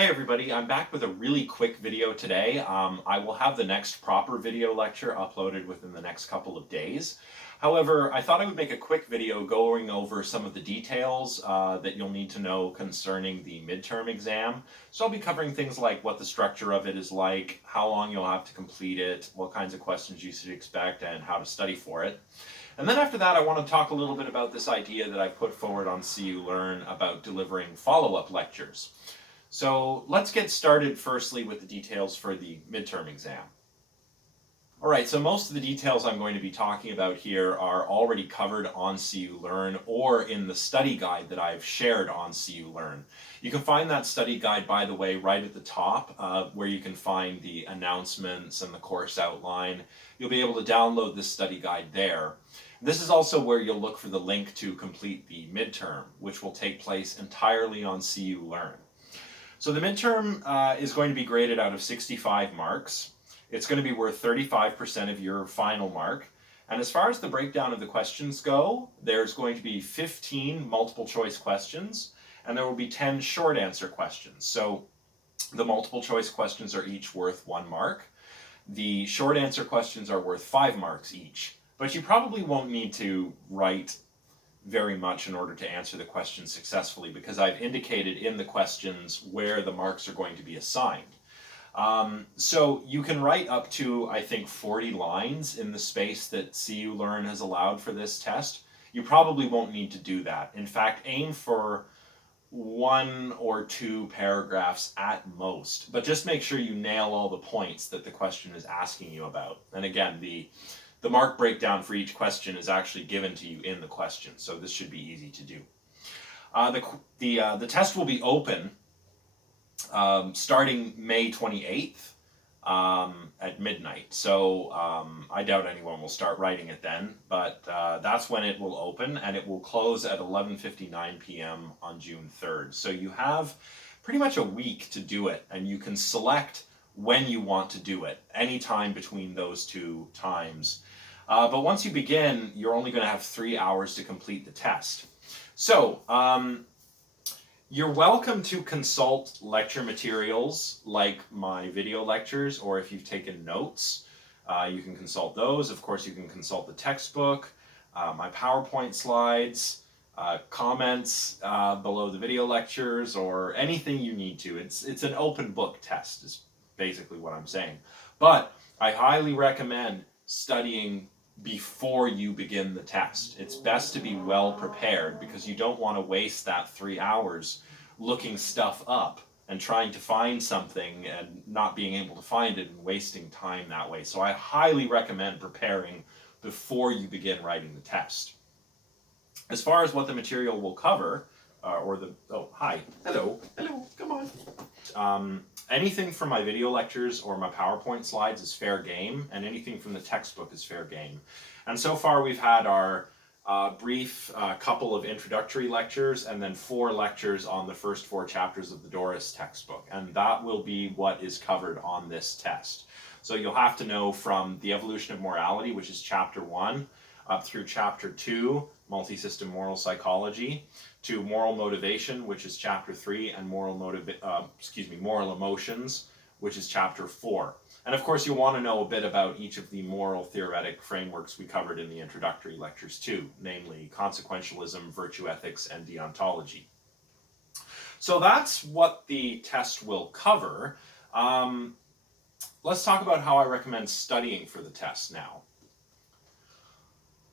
Hey everybody, I'm back with a really quick video today. I will have the next proper video lecture uploaded within the next couple of days. However, I thought I would make a quick video going over some of the details that you'll need to know concerning the midterm exam. So I'll be covering things like what the structure of it is like, how long you'll have to complete it, what kinds of questions you should expect, and how to study for it. And then after that, I want to talk a little bit about this idea that I put forward on CU Learn about delivering follow-up lectures. So let's get started firstly with the details for the midterm exam. All right, so most of the details I'm going to be talking about here are already covered on CU Learn or in the study guide that I've shared on CU Learn. You can find that study guide, by the way, right at the top where you can find the announcements and the course outline. You'll be able to download this study guide there. This is also where you'll look for the link to complete the midterm, which will take place entirely on CU Learn. So the midterm is going to be graded out of 65 marks. It's going to be worth 35% of your final mark. And as far as the breakdown of the questions go, there's going to be 15 multiple choice questions, and there will be 10 short answer questions. So the multiple choice questions are each worth 1 mark. The short answer questions are worth 5 marks each. But you probably won't need to write very much in order to answer the question successfully, because I've indicated in the questions where the marks are going to be assigned. So you can write up to, I think, 40 lines in the space that CU Learn has allowed for this test. You probably won't need to do that. In fact, aim for 1 or 2 paragraphs at most, but just make sure you nail all the points that the question is asking you about. And again, the mark breakdown for each question is actually given to you in the question, so this should be easy to do. The test will be open starting May 28th at midnight, so I doubt anyone will start writing it then, but that's when it will open, and it will close at 11:59 p.m. on June 3rd. So you have pretty much a week to do it, and you can select when you want to do it, anytime between those two times. But once you begin, you're only going to have 3 hours to complete the test. So, you're welcome to consult lecture materials like my video lectures, or if you've taken notes, you can consult those. Of course, you can consult the textbook, my PowerPoint slides, comments below the video lectures, or anything you need to. It's an open book test, is basically what I'm saying. But I highly recommend studying before you begin the test. It's best to be well prepared, because you don't want to waste that 3 hours looking stuff up and trying to find something and not being able to find it and wasting time that way. So I highly recommend preparing before you begin writing the test. As far as what the material will cover, hello, come on. Anything from my video lectures or my PowerPoint slides is fair game, and anything from the textbook is fair game. And so far we've had our brief couple of introductory lectures, and then 4 lectures on the first 4 chapters of the Doris textbook, and that will be what is covered on this test. So you'll have to know from the evolution of morality, which is chapter 1, up through chapter 2, multi-system moral psychology, to moral motivation, which is chapter 3, and moral emotions, which is chapter 4. And of course, you'll want to know a bit about each of the moral theoretic frameworks we covered in the introductory lectures too, namely consequentialism, virtue ethics, and deontology. So that's what the test will cover. Let's talk about how I recommend studying for the test now.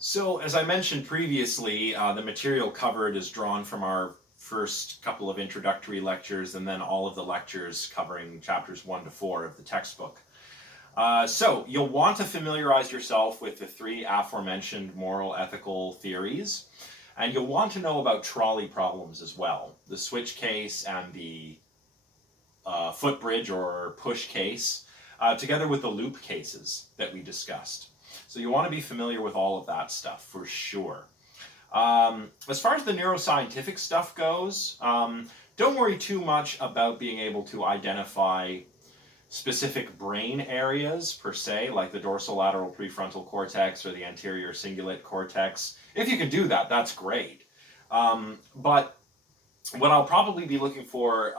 So, as I mentioned previously, the material covered is drawn from our first couple of introductory lectures, and then all of the lectures covering chapters 1 to 4 of the textbook. So, you'll want to familiarize yourself with the 3 aforementioned moral ethical theories, and you'll want to know about trolley problems as well, the switch case and the footbridge or push case, together with the loop cases that we discussed. So you want to be familiar with all of that stuff for sure. As far as the neuroscientific stuff goes, don't worry too much about being able to identify specific brain areas per se, like the dorsolateral prefrontal cortex or the anterior cingulate cortex. If you can do that, that's great. But what I'll probably be looking for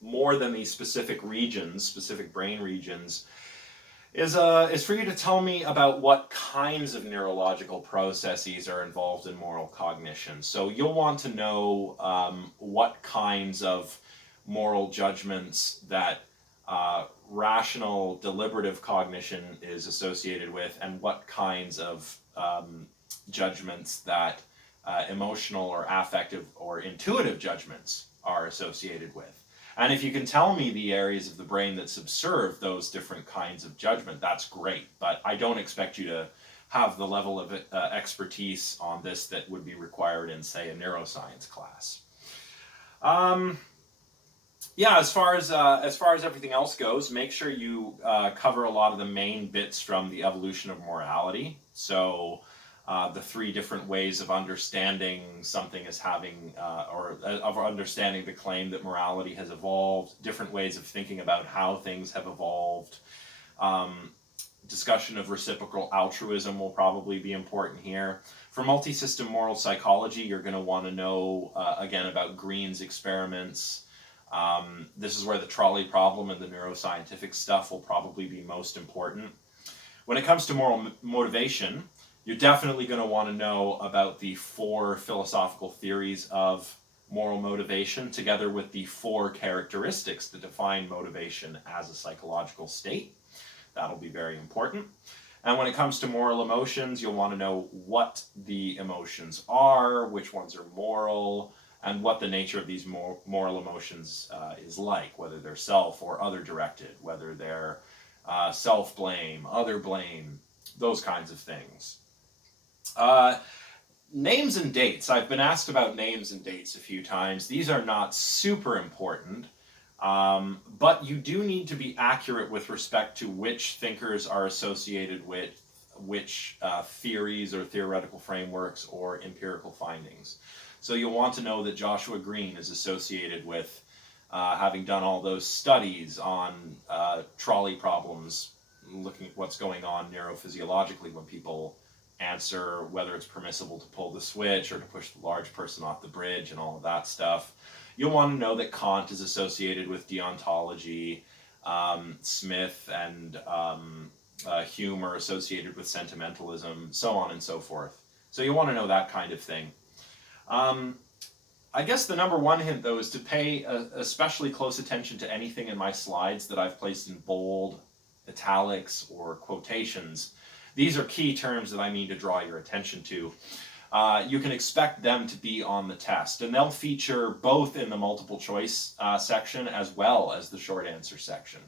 more than these specific regions, specific brain regions, is for you to tell me about what kinds of neurological processes are involved in moral cognition. So you'll want to know what kinds of moral judgments that rational deliberative cognition is associated with, and what kinds of judgments that emotional or affective or intuitive judgments are associated with. And if you can tell me the areas of the brain that subserve those different kinds of judgment, that's great. But I don't expect you to have the level of expertise on this that would be required in, say, a neuroscience class. Yeah, as far as everything else goes, make sure you cover a lot of the main bits from the evolution of morality. So the three different ways of understanding something as having, or of understanding the claim that morality has evolved, different ways of thinking about how things have evolved. Discussion of reciprocal altruism will probably be important here. For multi-system moral psychology, you're going to want to know, again, about Green's experiments. This is where the trolley problem and the neuroscientific stuff will probably be most important. When it comes to moral motivation, you're definitely going to want to know about the 4 philosophical theories of moral motivation, together with the 4 characteristics that define motivation as a psychological state. That'll be very important. And when it comes to moral emotions, you'll want to know what the emotions are, which ones are moral, and what the nature of these moral emotions is like, whether they're self or other directed, whether they're self-blame, other blame, those kinds of things. Names and dates. I've been asked about names and dates a few times. These are not super important, but you do need to be accurate with respect to which thinkers are associated with which theories or theoretical frameworks or empirical findings. So you'll want to know that Joshua Green is associated with having done all those studies on trolley problems, looking at what's going on neurophysiologically when people answer whether it's permissible to pull the switch or to push the large person off the bridge and all of that stuff. You'll want to know that Kant is associated with deontology, Smith and Hume are associated with sentimentalism, so on and so forth. So you'll want to know that kind of thing. I guess the number one hint, though, is to pay especially close attention to anything in my slides that I've placed in bold, italics, or quotations. These are key terms that I mean to draw your attention to. You can expect them to be on the test, and they'll feature both in the multiple choice section as well as the short answer section.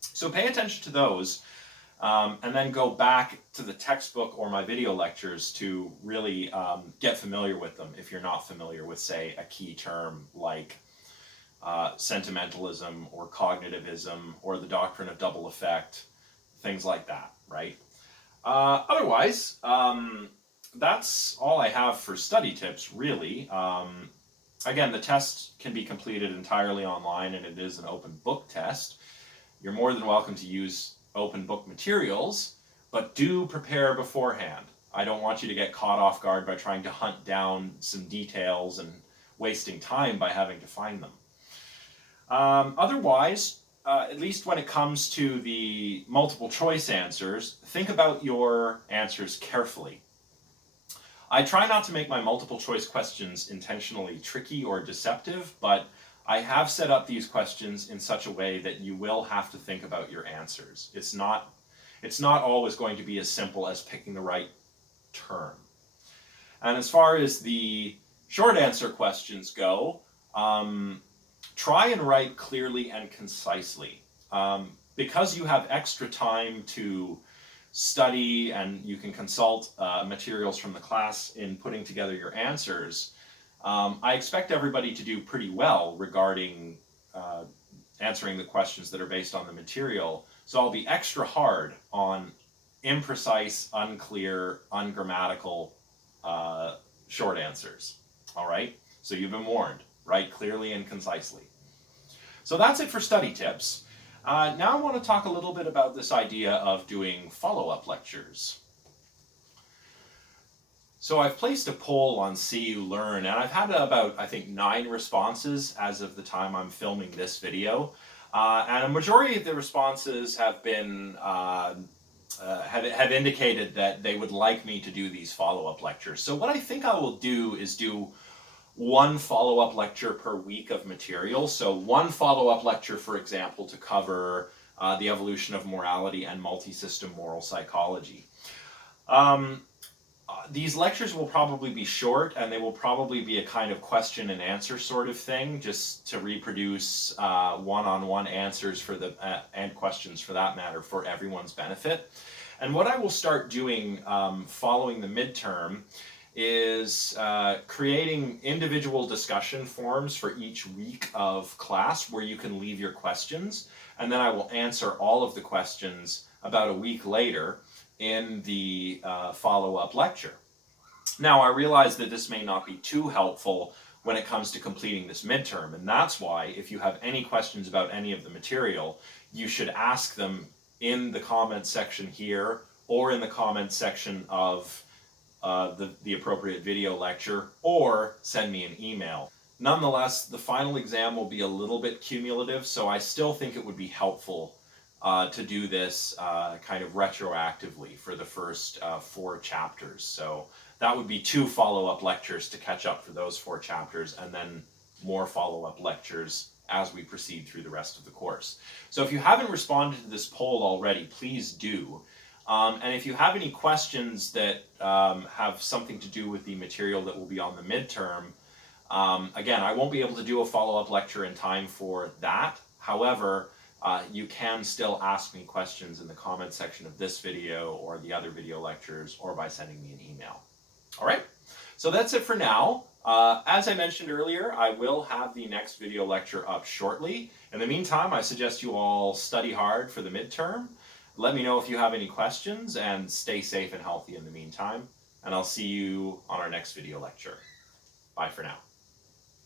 So pay attention to those, and then go back to the textbook or my video lectures to really get familiar with them if you're not familiar with, say, a key term like sentimentalism or cognitivism or the doctrine of double effect, things like that, right? Otherwise, that's all I have for study tips, really. Again, the test can be completed entirely online, and it is an open book test. You're more than welcome to use open book materials, but do prepare beforehand. I don't want you to get caught off guard by trying to hunt down some details and wasting time by having to find them. Otherwise, at least when it comes to the multiple choice answers, think about your answers carefully. I try not to make my multiple choice questions intentionally tricky or deceptive, but I have set up these questions in such a way that you will have to think about your answers. It's not always going to be as simple as picking the right term. And as far as the short answer questions go, try and write clearly and concisely. Because you have extra time to study and you can consult materials from the class in putting together your answers, I expect everybody to do pretty well regarding answering the questions that are based on the material. So I'll be extra hard on imprecise, unclear, ungrammatical short answers. All right? So you've been warned. Write clearly and concisely. So that's it for study tips. Now I want to talk a little bit about this idea of doing follow-up lectures. So I've placed a poll on See You Learn, and I've had about, I think, 9 responses as of the time I'm filming this video. And a majority of the responses have been have indicated that they would like me to do these follow-up lectures. So what I think I will do is do one follow-up lecture per week of material. So one follow-up lecture, for example, to cover the evolution of morality and multi-system moral psychology. These lectures will probably be short, and they will probably be a kind of question and answer sort of thing, just to reproduce one-on-one answers for the and questions for that matter for everyone's benefit. And what I will start doing following the midterm is creating individual discussion forums for each week of class where you can leave your questions, and then I will answer all of the questions about a week later in the follow-up lecture. Now, I realize that this may not be too helpful when it comes to completing this midterm, and that's why if you have any questions about any of the material, you should ask them in the comments section here or in the comments section of the appropriate video lecture, or send me an email. Nonetheless, the final exam will be a little bit cumulative, so I still think it would be helpful to do this kind of retroactively for the first 4 chapters. So that would be 2 follow-up lectures to catch up for those 4 chapters, and then more follow-up lectures as we proceed through the rest of the course. So if you haven't responded to this poll already, please do. And if you have any questions that have something to do with the material that will be on the midterm, again, I won't be able to do a follow-up lecture in time for that. However, you can still ask me questions in the comment section of this video or the other video lectures, or by sending me an email. All right, so that's it for now. As I mentioned earlier, I will have the next video lecture up shortly. In the meantime, I suggest you all study hard for the midterm. Let me know if you have any questions, and stay safe and healthy in the meantime. And I'll see you on our next video lecture. Bye for now.